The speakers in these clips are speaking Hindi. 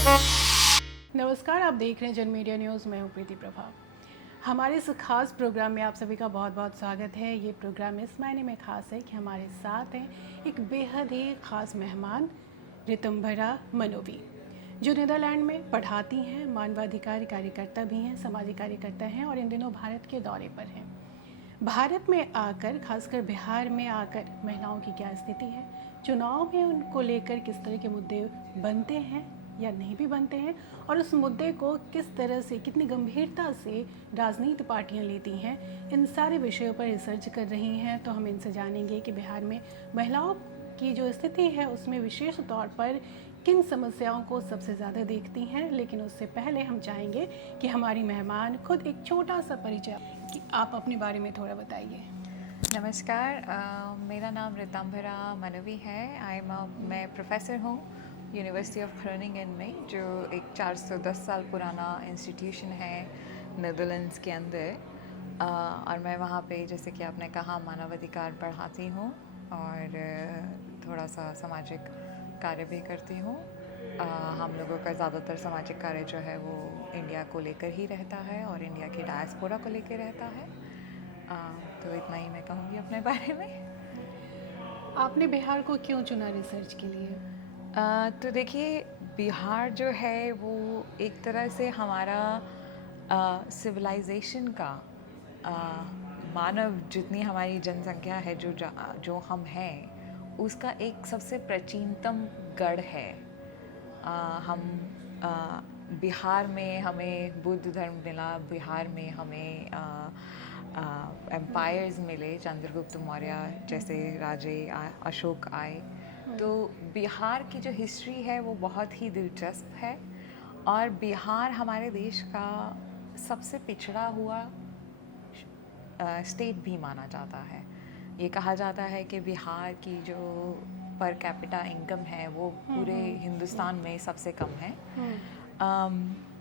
नमस्कार, आप देख रहे हैं जन मीडिया न्यूज़। मैं हूं प्रीति प्रभा। हमारे इस खास प्रोग्राम में आप सभी का बहुत बहुत स्वागत है। ये प्रोग्राम इस मायने में ख़ास है कि हमारे साथ हैं एक बेहद ही ख़ास मेहमान ऋतुम्भरा मनोवी, जो नीदरलैंड में पढ़ाती हैं, मानवाधिकार कार्यकर्ता भी हैं, सामाजिक कार्यकर्ता हैं और इन दिनों भारत के दौरे पर हैं। भारत में आकर, खासकर बिहार में आकर महिलाओं की क्या स्थिति है, चुनाव में उनको लेकर किस तरह के मुद्दे बनते हैं या नहीं भी बनते हैं, और उस मुद्दे को किस तरह से, कितनी गंभीरता से राजनीति पार्टियां लेती हैं, इन सारे विषयों पर रिसर्च कर रही हैं। तो हम इनसे जानेंगे कि बिहार में महिलाओं की जो स्थिति है उसमें विशेष तौर पर किन समस्याओं को सबसे ज़्यादा देखती हैं। लेकिन उससे पहले हम चाहेंगे कि हमारी मेहमान खुद एक छोटा सा परिचय, कि आप अपने बारे में थोड़ा बताइए। नमस्कार, मेरा नाम ऋतुम्भरा मनोवी है। मैं प्रोफेसर हूँ यूनिवर्सिटी ऑफ ग्रोनिंगन में, जो एक 410 साल पुराना इंस्टीट्यूशन है नीदरलैंड्स के अंदर। और मैं वहाँ पे, जैसे कि आपने कहा, मानवाधिकार पढ़ाती हूँ और थोड़ा सा सामाजिक कार्य भी करती हूँ। हम लोगों का ज़्यादातर सामाजिक कार्य जो है वो इंडिया को लेकर ही रहता है और इंडिया की डायस्पोरा को लेकर रहता है। तो इतना ही मैं कहूँगी अपने बारे में। आपने बिहार को क्यों चुना रिसर्च के लिए? तो देखिए, बिहार जो है वो एक तरह से हमारा सिविलाइजेशन का, अ, मानव जितनी हमारी जनसंख्या है, जो हम हैं, उसका एक सबसे प्राचीनतम गढ़ है। हम बिहार में हमें बुद्ध धर्म मिला, बिहार में हमें एम्पायर्स मिले, चंद्रगुप्त मौर्य जैसे राजे, अशोक आए। तो बिहार की जो हिस्ट्री है वो बहुत ही दिलचस्प है और बिहार हमारे देश का सबसे पिछड़ा हुआ स्टेट भी माना जाता है। ये कहा जाता है कि बिहार की जो पर कैपिटा इनकम है वो पूरे हिंदुस्तान में सबसे कम है।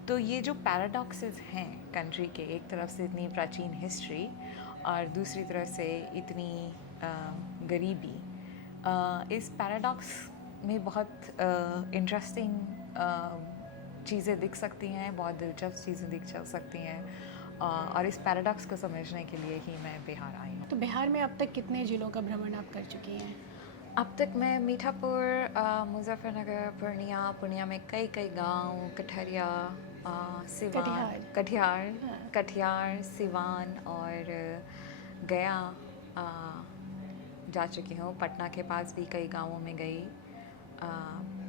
तो ये जो पैराडॉक्सेस हैं कंट्री के, एक तरफ से इतनी प्राचीन हिस्ट्री और दूसरी तरफ से इतनी गरीबी, इस पैराडॉक्स में बहुत इंटरेस्टिंग चीज़ें दिख सकती हैं, बहुत दिलचस्प चीज़ें दिख सकती हैं। और इस पैराडॉक्स को समझने के लिए ही मैं बिहार आई हूँ। तो बिहार में अब तक कितने जिलों का भ्रमण आप कर चुकी हैं? अब तक मैं मीठापुर, मुजफ्फरनगर, पूर्णिया में कई गांव, कठरिया, सिवान, कटिहार। कटिहार, हाँ। कटिहार, सिवान और गया जा चुकी हूँ। पटना के पास भी कई गांवों में गई।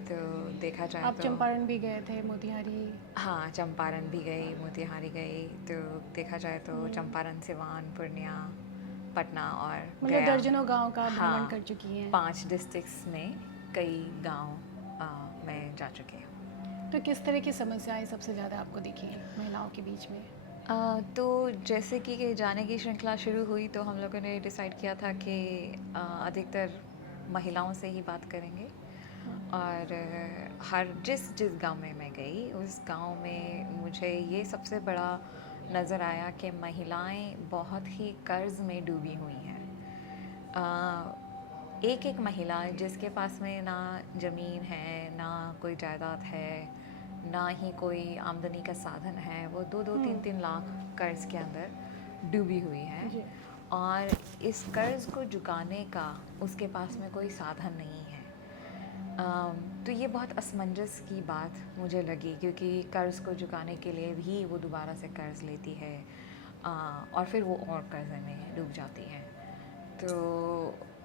तो देखा जाए आप तो चंपारण भी गए थे, मोतिहारी? हाँ, चंपारण भी गई, मोतिहारी गई। तो देखा जाए तो चंपारण, सिवान, पूर्णिया, पटना और मतलब गया। दर्जनों गांव का आप भ्रमण हाँ, कर चुकी हैं। 5 डिस्ट्रिक्ट्स में कई गांव मैं जा चुकी हूँ। तो किस तरह की समस्याएं सबसे ज़्यादा आपको दिखी महिलाओं के बीच में? तो जैसे कि जाने की श्रृंखला शुरू हुई तो हम लोगों ने डिसाइड किया था कि अधिकतर महिलाओं से ही बात करेंगे। और हर जिस गांव में मैं गई, उस गांव में मुझे ये सबसे बड़ा नज़र आया कि महिलाएं बहुत ही कर्ज में डूबी हुई हैं। एक महिला जिसके पास में ना ज़मीन है, ना कोई जायदाद है, ना ही कोई आमदनी का साधन है, वो 2-3 लाख कर्ज के अंदर डूबी हुई है। जी। और इस कर्ज को चुकाने का उसके पास में कोई साधन नहीं है। तो ये बहुत असमंजस की बात मुझे लगी, क्योंकि कर्ज को चुकाने के लिए भी वो दोबारा से कर्ज लेती है और फिर वो और कर्ज में डूब जाती है। तो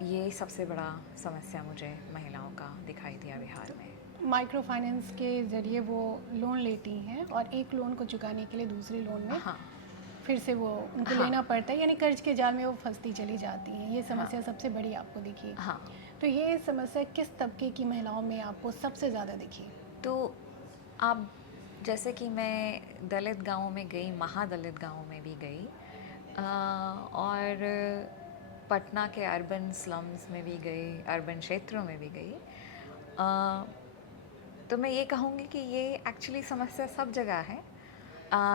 ये सबसे बड़ा समस्या मुझे महिलाओं का दिखाई दिया बिहार में। माइक्रो फाइनेंस के ज़रिए वो लोन लेती हैं और एक लोन को चुकाने के लिए दूसरे लोन में हाँ, फिर से वो उनको हाँ, लेना पड़ता है, यानी कर्ज के जाल में वो फंसती चली जाती हैं। ये हाँ, समस्या सबसे बड़ी आपको दिखी। हाँ। तो ये समस्या किस तबके की महिलाओं में आपको सबसे ज़्यादा दिखी? तो अब जैसे कि मैं दलित गाँवों में गई, महादलित गाँवों में भी गई, और पटना के अर्बन स्लम्स में भी गई, अर्बन क्षेत्रों में भी गई। तो मैं ये कहूँगी कि ये एक्चुअली समस्या सब जगह है।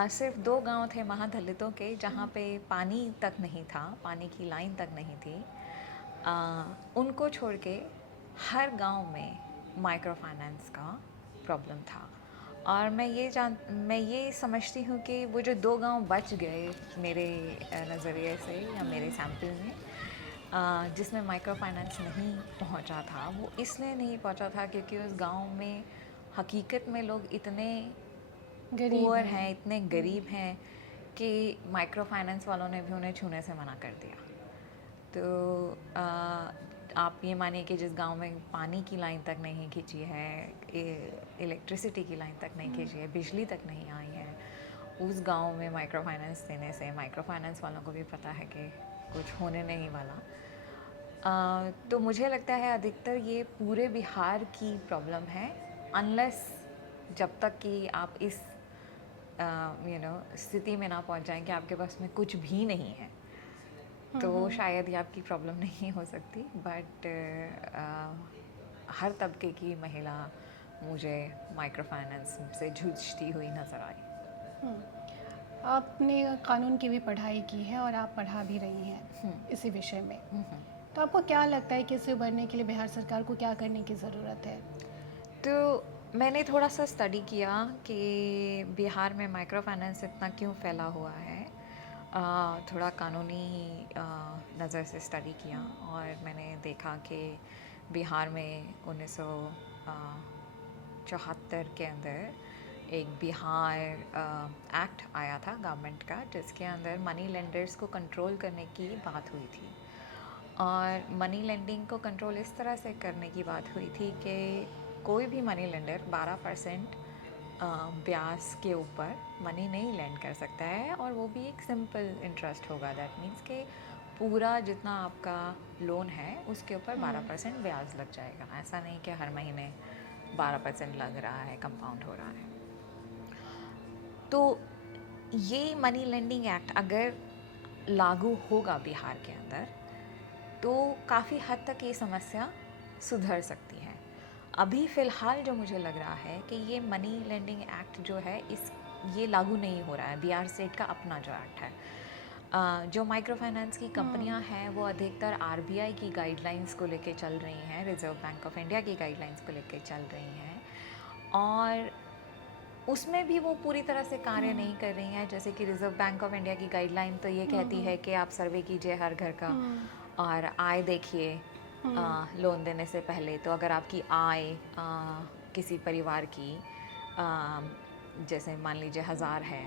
सिर्फ 2 गांव थे महादलितों के जहाँ पे पानी तक नहीं था, पानी की लाइन तक नहीं थी। उनको छोड़ के हर गांव में माइक्रो फाइनेंस का प्रॉब्लम था। और मैं ये समझती हूँ कि वो जो 2 गांव बच गए मेरे नज़रिए से या मेरे सैम्पल में, जिसमें माइक्रो फाइनेंस नहीं पहुँचा था, वो इसलिए नहीं पहुँचा था क्योंकि उस गांव में हकीकत में लोग इतने गरीब पुअर है। हैं, इतने गरीब हैं कि माइक्रो फाइनेंस वालों ने भी उन्हें छूने से मना कर दिया। तो आप ये मानिए कि जिस गांव में पानी की लाइन तक नहीं खींची है, इलेक्ट्रिसिटी की लाइन तक नहीं खींची है, बिजली तक नहीं आई है, उस गांव में माइक्रो फाइनेंस देने से माइक्रो फाइनेंस वालों को भी पता है कि कुछ होने नहीं वाला। तो मुझे लगता है अधिकतर ये पूरे बिहार की प्रॉब्लम है, अनलेस जब तक कि आप इस स्थिति में ना पहुंच जाएं कि आपके पास में कुछ भी नहीं है, तो शायद ये आपकी प्रॉब्लम नहीं हो सकती। बट हर तबके की महिला मुझे माइक्रो फाइनेंस से जूझती हुई नज़र आई। आपने कानून की भी पढ़ाई की है और आप पढ़ा भी रही हैं इसी विषय में, तो आपको क्या लगता है कि इससे उभरने के लिए बिहार सरकार को क्या करने की ज़रूरत है? तो मैंने थोड़ा सा स्टडी किया कि बिहार में माइक्रो फाइनेंस इतना क्यों फैला हुआ है। थोड़ा कानूनी नज़र से स्टडी किया और मैंने देखा कि बिहार में 1974 के अंदर एक बिहार एक्ट आया था गवर्नमेंट का, जिसके अंदर मनी लेंडर्स को कंट्रोल करने की बात हुई थी। और मनी लेंडिंग को कंट्रोल इस तरह से करने की बात हुई थी कि कोई भी मनी लेंडर 12% ब्याज के ऊपर मनी नहीं लैंड कर सकता है, और वो भी एक सिंपल इंटरेस्ट होगा। दैट मीन्स कि पूरा जितना आपका लोन है उसके ऊपर 12% ब्याज लग जाएगा। ऐसा नहीं कि हर महीने 12% लग रहा है, कंपाउंड हो रहा है। तो ये मनी लेंडिंग एक्ट अगर लागू होगा बिहार के अंदर, तो काफ़ी हद तक ये समस्या सुधर सकती है। अभी फ़िलहाल जो मुझे लग रहा है कि ये मनी लेंडिंग एक्ट जो है ये लागू नहीं हो रहा है। बिहार स्टेट का अपना जो एक्ट है, जो माइक्रो फाइनेंस की कंपनियां हैं वो अधिकतर आरबीआई की गाइडलाइंस को लेके चल रही हैं, रिज़र्व बैंक ऑफ इंडिया की गाइडलाइंस को लेके चल रही हैं, और उसमें भी वो पूरी तरह से कार्य नहीं कर रही हैं। जैसे कि रिज़र्व बैंक ऑफ इंडिया की गाइडलाइन तो ये कहती है कि आप सर्वे कीजिए हर घर का और आय देखिए लोन देने से पहले। तो अगर आपकी आय किसी परिवार की जैसे मान लीजिए 1000 है,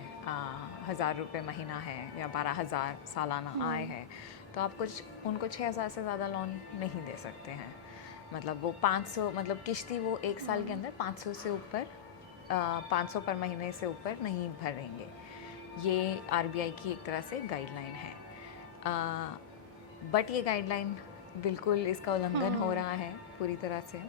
1000 रुपये महीना है या 12,000 सालाना आय है, तो आप उनको 6000 से ज़्यादा लोन नहीं दे सकते हैं। मतलब वो 500, मतलब किश्ती वो एक साल के अंदर 500 से ऊपर 500 पर महीने से ऊपर नहीं भरेंगे। ये आरबीआई की एक तरह से गाइडलाइन है। बट ये गाइडलाइन बिल्कुल इसका उल्लंघन हो रहा है पूरी तरह से।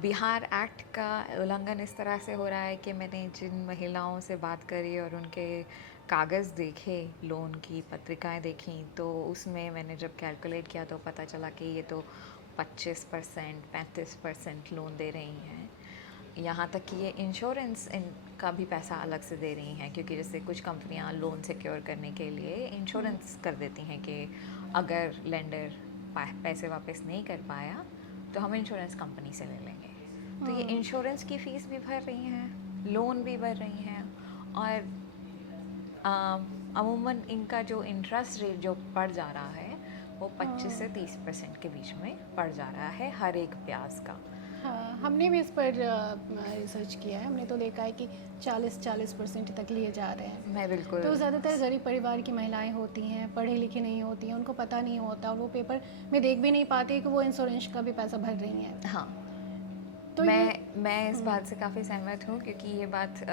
बिहार एक्ट का उल्लंघन इस तरह से हो रहा है कि मैंने जिन महिलाओं से बात करी और उनके कागज़ देखे, लोन की पत्रिकाएं देखी, तो उसमें मैंने जब कैलकुलेट किया तो पता चला कि ये तो 25%, 35% लोन दे रही हैं। यहाँ तक कि ये इंश्योरेंस का भी पैसा अलग से दे रही हैं, क्योंकि जैसे कुछ कंपनियाँ लोन सिक्योर करने के लिए इंश्योरेंस कर देती हैं कि अगर लेंडर पैसे वापस नहीं कर पाया तो हम इंश्योरेंस कंपनी से ले लेंगे। तो ये इंश्योरेंस की फ़ीस भी भर रही हैं, लोन भी भर रही हैं, और अमूमन इनका जो इंटरेस्ट रेट जो बढ़ जा रहा है वो 25 से 30% के बीच में बढ़ जा रहा है हर एक ब्याज का। हाँ, हमने भी इस पर रिसर्च किया है। हमने तो देखा है कि 40% तक लिए जा रहे हैं। मैं बिल्कुल तो ज़्यादातर गरीब परिवार की महिलाएं होती हैं, पढ़ी लिखी नहीं होती हैं, उनको पता नहीं होता और वो पेपर में देख भी नहीं पाती कि वो इंश्योरेंस का भी पैसा भर रही हैं। हाँ, तो मैं इस बात से काफ़ी सहमत हूँ, क्योंकि ये बात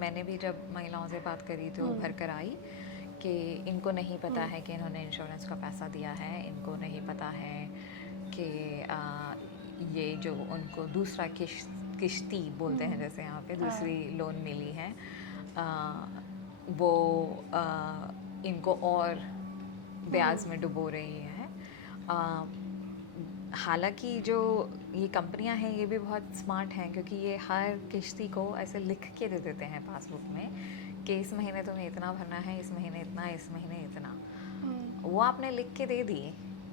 मैंने भी जब महिलाओं से बात करी तो उभर कर आई कि इनको नहीं पता है कि इन्होंने इंश्योरेंस का पैसा दिया है, इनको नहीं पता है कि ये जो उनको दूसरा किश्ती बोलते हैं, जैसे यहाँ पे दूसरी लोन मिली है, वो इनको और ब्याज में डुबो रही है। हालांकि जो ये कंपनियां हैं ये भी बहुत स्मार्ट हैं, क्योंकि ये हर किश्ती को ऐसे लिख के दे देते हैं पासबुक में कि इस महीने तुम्हें इतना भरना है, इस महीने इतना, इस महीने इतना। वो आपने लिख के दे दी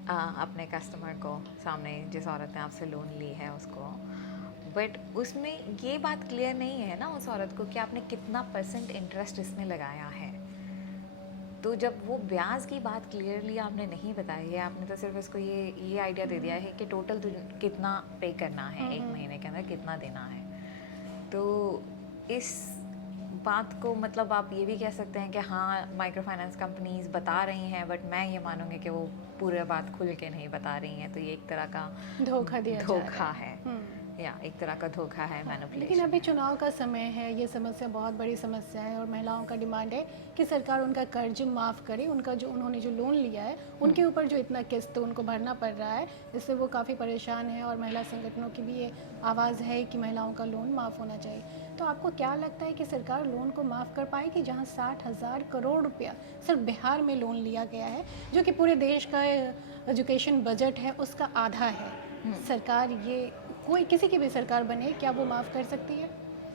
अपने कस्टमर को, सामने जिस औरत ने आपसे लोन ली है उसको, बट उसमें ये बात क्लियर नहीं है ना उस औरत को कि आपने कितना % इंटरेस्ट इसमें लगाया है। तो जब वो ब्याज की बात क्लियरली आपने नहीं बताई है, आपने तो सिर्फ उसको ये आइडिया दे दिया है कि टोटल तुझे कितना पे करना है, एक महीने के अंदर कितना देना है। तो इस बात को मतलब आप ये भी कह सकते हैं कि हाँ माइक्रो फाइनेंस कंपनीज बता रही हैं, बट मैं ये मानूंगी कि वो पूरे बात खुल के नहीं बता रही हैं। तो ये एक तरह का धोखा दिया जा रहा धोखा है। है, या एक तरह का धोखा है, लेकिन मैनिपुलेशन अभी है। चुनाव का समय है, ये समस्या बहुत बड़ी समस्या है और महिलाओं का डिमांड है कि सरकार उनका कर्ज माफ़ करे। उनका जो उन्होंने जो लोन लिया है उनके ऊपर जो इतना किस्त उनको भरना पड़ रहा है, इससे वो काफ़ी परेशान है। और महिला संगठनों की भी ये आवाज़ है कि महिलाओं का लोन माफ़ होना चाहिए। तो आपको क्या लगता है कि सरकार लोन को माफ़ कर पाएगी, जहाँ 60,000 करोड़ रुपया सिर्फ बिहार में लोन लिया गया है, जो कि पूरे देश का एजुकेशन बजट है उसका आधा है? सरकार ये कोई किसी की भी सरकार बने, क्या वो माफ़ कर सकती है?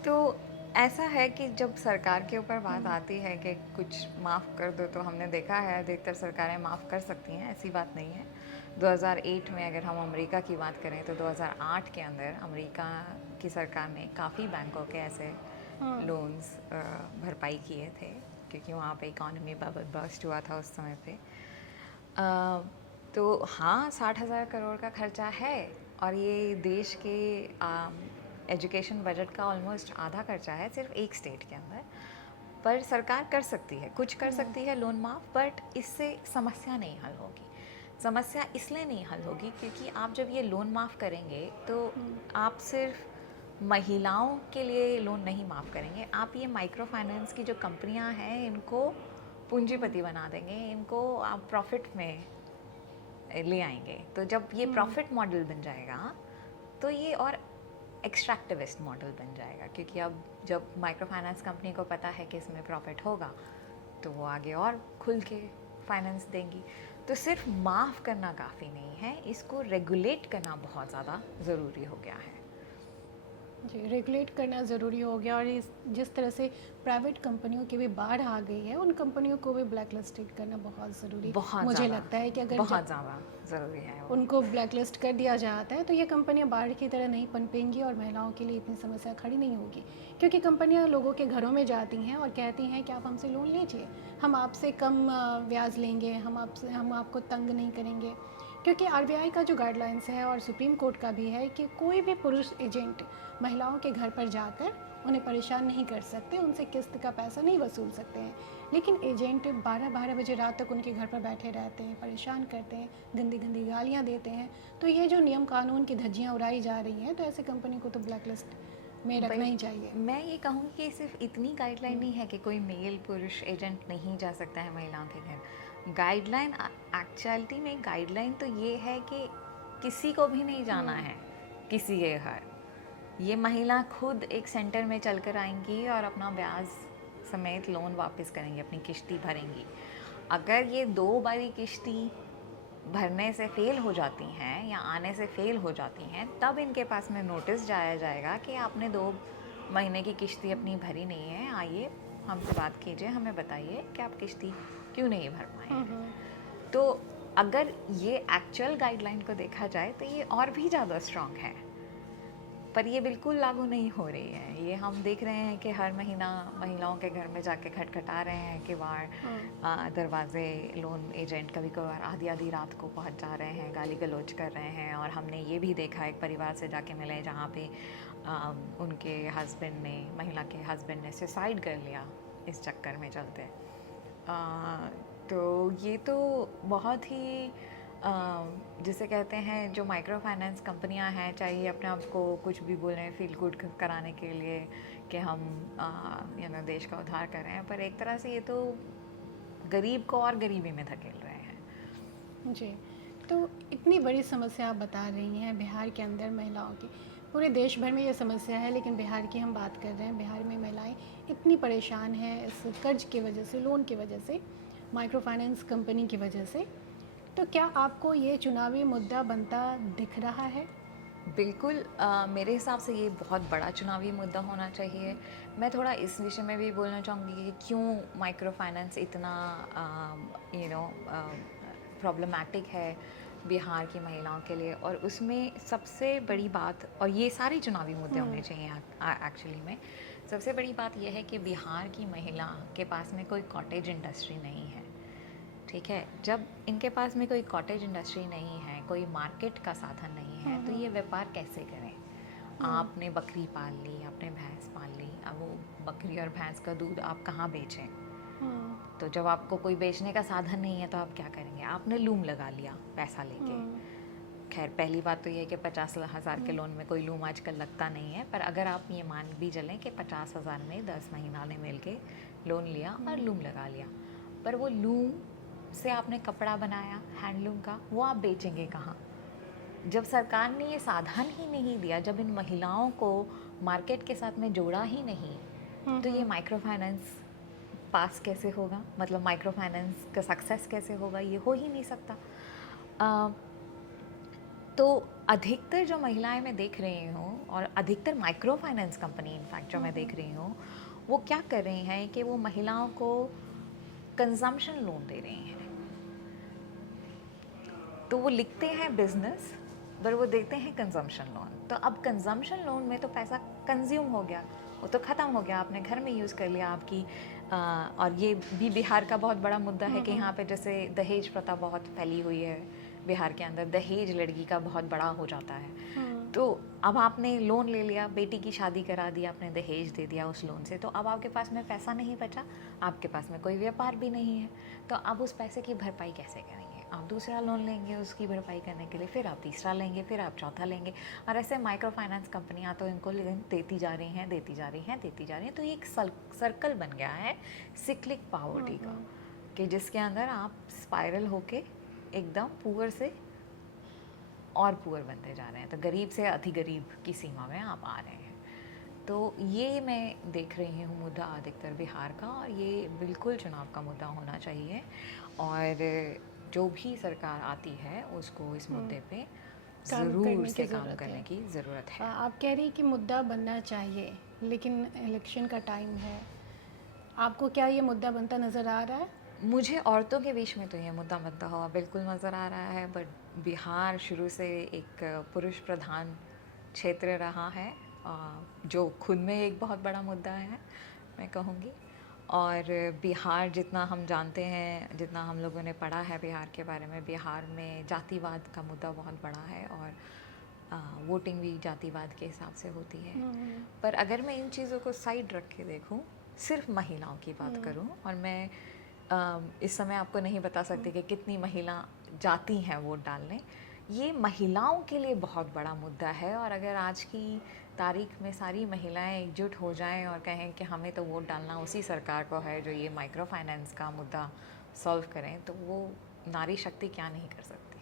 तो ऐसा है कि जब सरकार के ऊपर बात आती है कि कुछ माफ़ कर दो, तो हमने देखा है अधिकतर सरकारें माफ़ कर सकती हैं, ऐसी बात नहीं है। 2008 में अगर हम अमेरिका की बात करें तो 2008 के अंदर अमेरिका की सरकार ने काफ़ी बैंकों के ऐसे लोन्स भरपाई किए थे, क्योंकि वहाँ पे इकॉनमी बबल बर्स्ट हुआ था उस समय पे। तो हाँ 60,000 करोड़ का खर्चा है, और ये देश के एजुकेशन बजट का ऑलमोस्ट आधा खर्चा है सिर्फ एक स्टेट के अंदर। पर सरकार कर सकती है, कुछ कर सकती है लोन माफ़, बट इससे समस्या नहीं हल होगी। समस्या इसलिए नहीं हल होगी क्योंकि आप जब ये लोन माफ़ करेंगे तो आप सिर्फ महिलाओं के लिए लोन नहीं माफ़ करेंगे, आप ये माइक्रो फाइनेंस की जो कंपनियां हैं इनको पूंजीपति बना देंगे, इनको आप प्रॉफिट में ले आएंगे। तो जब ये प्रॉफिट मॉडल बन जाएगा तो ये और एक्सट्रैक्टिविस्ट मॉडल बन जाएगा, क्योंकि अब जब माइक्रो फाइनेंस कंपनी को पता है कि इसमें प्रॉफिट होगा तो वो आगे और खुल के फाइनेंस देंगी। तो सिर्फ माफ़ करना काफ़ी नहीं है, इसको रेगुलेट करना बहुत ज़्यादा ज़रूरी हो गया है। जी, रेगुलेट करना ज़रूरी हो गया। और जिस तरह से प्राइवेट कंपनियों की भी बाढ़ आ गई है, उन कंपनियों को भी ब्लैक लिस्टेड करना बहुत ज़रूरी मुझे लगता है कि अगर बहुत ज़्यादा ज़रूरी है वो। उनको ब्लैक लिस्ट कर दिया जाता है तो ये कंपनियां बाढ़ की तरह नहीं पनपेंगी और महिलाओं के लिए इतनी समस्या खड़ी नहीं होगी। क्योंकि कंपनियां लोगों के घरों में जाती हैं और कहती हैं कि आप हमसे लोन लीजिए, हम आपसे कम ब्याज लेंगे, हम आपको तंग नहीं करेंगे। क्योंकि आरबीआई का जो गाइडलाइंस है और सुप्रीम कोर्ट का भी है कि कोई भी पुरुष एजेंट महिलाओं के घर पर जाकर उन्हें परेशान नहीं कर सकते, उनसे किस्त का पैसा नहीं वसूल सकते हैं। लेकिन एजेंट 12-12 बजे रात तक उनके घर पर बैठे रहते हैं, परेशान करते हैं, गंदी गंदी गालियाँ देते हैं। तो ये जो नियम कानून की धज्जियाँ उड़ाई जा रही हैं, तो ऐसे कंपनी को तो ब्लैक लिस्ट में रखना ही चाहिए। मैं ये कहूँगी कि सिर्फ इतनी गाइडलाइन नहीं है कि कोई मेल पुरुष एजेंट नहीं जा सकता है महिलाओं के घर। गाइडलाइन एक्चुअलिटी में गाइडलाइन तो ये है कि किसी को भी नहीं जाना है किसी के घर। ये महिला खुद एक सेंटर में चल कर आएंगी और अपना ब्याज समेत लोन वापस करेंगी, अपनी किश्ती भरेंगी। अगर ये 2 बारी किश्ती भरने से फेल हो जाती हैं या आने से फेल हो जाती हैं, तब इनके पास में नोटिस जाया जाएगा कि आपने 2 महीने की किश्ती अपनी भरी नहीं है, आइए हमसे बात कीजिए, हमें बताइए कि आप किश्ती क्यों नहीं भर पाए। तो अगर ये एक्चुअल गाइडलाइन को देखा जाए तो ये और भी ज़्यादा स्ट्रॉन्ग है, पर ये बिल्कुल लागू नहीं हो रही है। ये हम देख रहे हैं कि हर महीना महिलाओं के घर में जाके खटखटा रहे हैं किवाड़ दरवाजे। लोन एजेंट कभी कभार आधी आधी रात को पहुंच जा रहे हैं, गाली गलौज कर रहे हैं। और हमने ये भी देखा एक परिवार से जाके मिले जहाँ पे उनके हस्बैंड ने, महिला के हस्बैंड ने सुसाइड कर लिया इस चक्कर में चलते। तो ये तो बहुत ही जिसे कहते हैं जो माइक्रो फाइनेंस कंपनियां हैं, चाहे ये अपने आप को कुछ भी बोलें फील गुड कराने के लिए कि हम देश का उद्धार कर रहे हैं, पर एक तरह से ये तो गरीब को और गरीबी में धकेल रहे हैं। जी, तो इतनी बड़ी समस्या आप बता रही हैं बिहार के अंदर महिलाओं की। पूरे देश भर में ये समस्या है, लेकिन बिहार की हम बात कर रहे हैं। बिहार में महिलाएं इतनी परेशान हैं इस कर्ज की वजह से, लोन की वजह से, माइक्रो फाइनेंस कंपनी की वजह से। तो क्या आपको ये चुनावी मुद्दा बनता दिख रहा है? बिल्कुल, मेरे हिसाब से ये बहुत बड़ा चुनावी मुद्दा होना चाहिए। मैं थोड़ा इस विषय में भी बोलना चाहूँगी कि क्यों माइक्रो फाइनेंस इतना प्रॉब्लमैटिक है बिहार की महिलाओं के लिए। और उसमें सबसे बड़ी बात, और ये सारे चुनावी मुद्दे होने चाहिए एक्चुअली में, सबसे बड़ी बात यह है कि बिहार की महिला के पास में कोई कॉटेज इंडस्ट्री नहीं है। ठीक है, जब इनके पास में कोई कॉटेज इंडस्ट्री नहीं है, कोई मार्केट का साधन नहीं है, तो ये व्यापार कैसे करें? आपने बकरी पाल ली, आपने भैंस पाल ली, अब वो बकरी और भैंस का दूध आप कहाँ बेचें? तो जब आपको कोई बेचने का साधन नहीं है तो आप क्या करेंगे? आपने लूम लगा लिया पैसा लेके। खैर, पहली बात तो ये है कि 50,000 के लोन में कोई लूम आजकल लगता नहीं है, पर अगर आप ये मान भी चलें कि 50,000 में 10 महिला ने मिल के लोन लिया और लूम लगा लिया, पर वो लूम से आपने कपड़ा बनाया हैंडलूम का, वो आप बेचेंगे कहाँ? जब सरकार ने ये साधन ही नहीं दिया, जब इन महिलाओं को मार्केट के साथ में जोड़ा ही नहीं, तो ये माइक्रो फाइनेंस पास कैसे होगा? मतलब माइक्रो फाइनेंस का सक्सेस कैसे होगा? ये हो ही नहीं सकता। तो अधिकतर जो महिलाएं मैं देख रही हूँ, और अधिकतर माइक्रो फाइनेंस कंपनी इनफैक्ट जो मैं देख रही हूँ, वो क्या कर रही हैं कि वो महिलाओं को कंजम्पशन लोन दे रही हैं। तो वो लिखते हैं बिजनेस, पर वो देते हैं कंजम्पशन लोन। तो अब कंजम्पशन लोन में तो पैसा कंज्यूम हो गया, वो तो ख़त्म हो गया, आपने घर में यूज़ कर लिया आपकी। और ये भी बिहार का बहुत बड़ा मुद्दा है कि यहाँ पे जैसे दहेज प्रथा बहुत फैली हुई है बिहार के अंदर, दहेज लड़की का बहुत बड़ा हो जाता है। तो अब आपने लोन ले लिया, बेटी की शादी करा दी, आपने दहेज दे दिया उस लोन से, तो अब आपके पास में पैसा नहीं बचा, आपके पास में कोई व्यापार भी नहीं है, तो अब उस पैसे की भरपाई कैसे करेंगे? आप दूसरा लोन लेंगे उसकी भरपाई करने के लिए, फिर आप तीसरा लेंगे, फिर आप चौथा लेंगे, और ऐसे माइक्रो फाइनेंस कंपनियां तो इनको देती जा रही हैं, देती जा रही हैं, देती जा रही हैं। तो ये एक सर्कल बन गया है सिक्लिक पॉवर्टी का, कि जिसके अंदर आप स्पाइरल होके एकदम पुअर से और पुअर बनते जा रहे हैं, तो गरीब से अति गरीब की सीमा में आप आ रहे हैं। तो ये मैं देख रही हूँ मुद्दा अधिकतर बिहार का, और ये बिल्कुल चुनाव का मुद्दा होना चाहिए, और जो भी सरकार आती है उसको इस मुद्दे पे ज़रूर से काम करने की ज़रूरत है। आप कह रही कि मुद्दा बनना चाहिए, लेकिन इलेक्शन का टाइम है, आपको क्या ये मुद्दा बनता नज़र आ रहा है? मुझे औरतों के बीच में तो ये मुद्दा बनता हुआ बिल्कुल नज़र आ रहा है, बट बिहार शुरू से एक पुरुष प्रधान क्षेत्र रहा है, जो खुद में एक बहुत बड़ा मुद्दा है मैं कहूँगी। और बिहार, जितना हम जानते हैं, जितना हम लोगों ने पढ़ा है बिहार के बारे में, बिहार में जातिवाद का मुद्दा बहुत बड़ा है, और वोटिंग भी जातिवाद के हिसाब से होती है। पर अगर मैं इन चीज़ों को साइड रख के देखूं, सिर्फ महिलाओं की बात करूं, और मैं इस समय आपको नहीं बता सकती कि कितनी महिला जाती हैं वोट डालने, ये महिलाओं के लिए बहुत बड़ा मुद्दा है। और अगर आज की तारीख में सारी महिलाएं एकजुट हो जाएं और कहें कि हमें तो वोट डालना उसी सरकार को है जो ये माइक्रो फाइनेंस का मुद्दा सॉल्व करें, तो वो नारी शक्ति क्या नहीं कर सकती।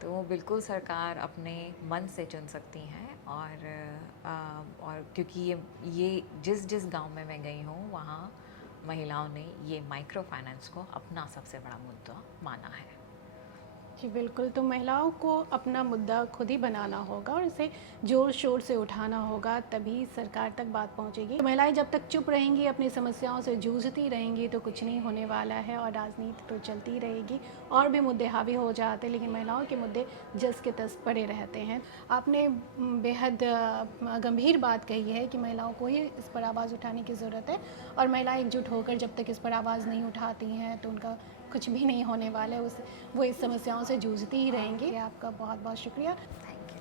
तो वो बिल्कुल सरकार अपने मन से चुन सकती हैं। और क्योंकि ये जिस गांव में मैं गई हूँ, वहाँ महिलाओं ने ये माइक्रो फाइनेंस को अपना सबसे बड़ा मुद्दा माना है। जी बिल्कुल, तो महिलाओं को अपना मुद्दा खुद ही बनाना होगा और इसे ज़ोर शोर से उठाना होगा, तभी सरकार तक बात पहुंचेगी। तो महिलाएं जब तक चुप रहेंगी, अपनी समस्याओं से जूझती रहेंगी, तो कुछ नहीं होने वाला है, और राजनीति तो चलती रहेगी, और भी मुद्दे हावी हो जाते, लेकिन महिलाओं के मुद्दे जस के तस पड़े रहते हैं। आपने बेहद गंभीर बात कही है कि महिलाओं को ही इस पर आवाज़ उठाने की ज़रूरत है, और महिलाएँ एकजुट होकर जब तक इस पर आवाज़ नहीं उठाती हैं तो उनका कुछ भी नहीं होने वाला है, वो इस समस्याओं से जूझती ही रहेंगी। आपका बहुत बहुत शुक्रिया। Thank you.